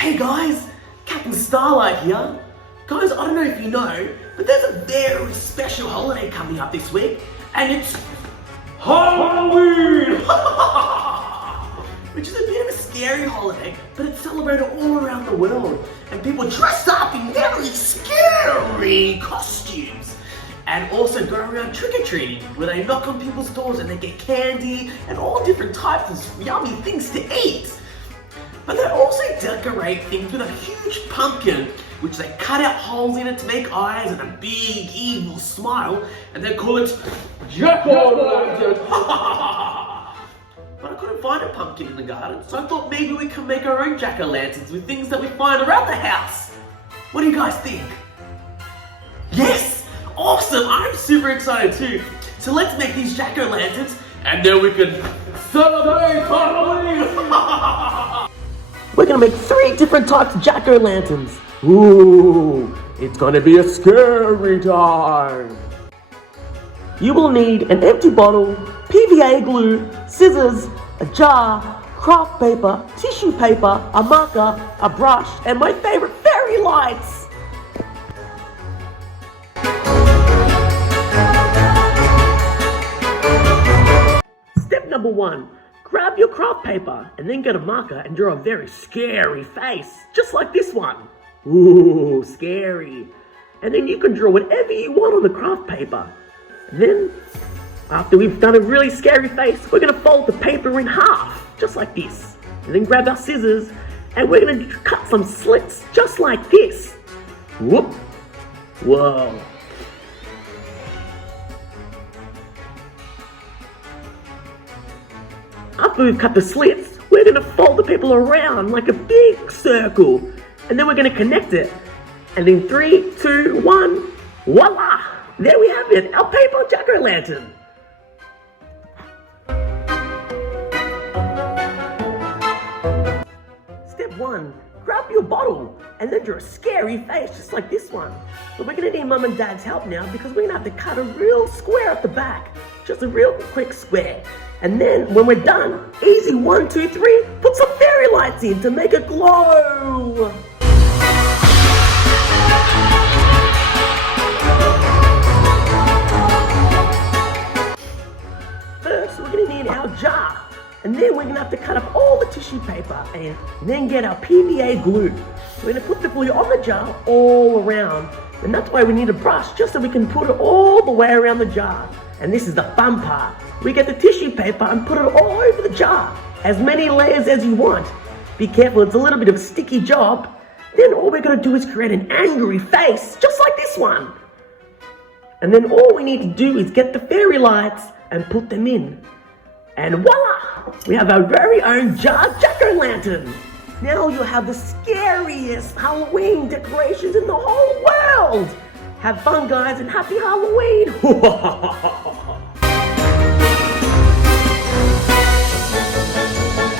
Hey guys, Captain Starlight here. Guys, I don't know if you know, but there's a very special holiday coming up this week, and it's Halloween! Which is a bit of a scary holiday, but it's celebrated all around the world, and people dress up in very scary costumes, and also go around trick-or-treating, where they knock on people's doors and they get candy and all different types of yummy things to eat. But they also decorate things with a huge pumpkin, which they cut out holes in it to make eyes and a big evil smile, and they call it Jack-o'-lantern. But I couldn't find a pumpkin in the garden, so I thought maybe we can make our own jack-o'-lanterns with things that we find around the house. What do you guys think? Yes! Awesome! I'm super excited too. So let's make these jack-o'-lanterns, and then we can celebrate Halloween! We're gonna make 3 different types of jack-o'-lanterns. Ooh, it's gonna be a scary time. You will need an empty bottle, PVA glue, scissors, a jar, craft paper, tissue paper, a marker, a brush, and my favorite, fairy lights. Step number 1. Grab your craft paper and then get a marker and draw a very scary face, just like this one. Ooh, scary. And then you can draw whatever you want on the craft paper. And then, after we've done a really scary face, we're going to fold the paper in half, just like this. And then grab our scissors and we're going to cut some slits, just like this. Whoop. Whoa. After we've cut the slits, we're going to fold the paper around like a big circle. And then we're going to connect it. And in 3, 2, 1, voila! There we have it, our paper jack-o'-lantern. Step 1, grab your bottle and then draw a scary face just like this one. But we're going to need Mum and Dad's help now because we're going to have to cut a real square at the back. Just a real quick square. And then, when we're done, easy 1, 2, 3, put some fairy lights in to make it glow! First, we're going to need our jar. And then we're going to have to cut up all the tissue paper and then get our PVA glue. We're going to put the glue on the jar all around. And that's why we need a brush, just so we can put it all the way around the jar. And this is the fun part. We get the tissue paper and put it all over the jar. As many layers as you want. Be careful, it's a little bit of a sticky job. Then all we're going to do is create an angry face, just like this one. And then all we need to do is get the fairy lights and put them in. And voila! We have our very own jar jack-o'-lantern. Now you'll have the scariest Halloween decorations in the whole world. Have fun, guys, and happy Halloween!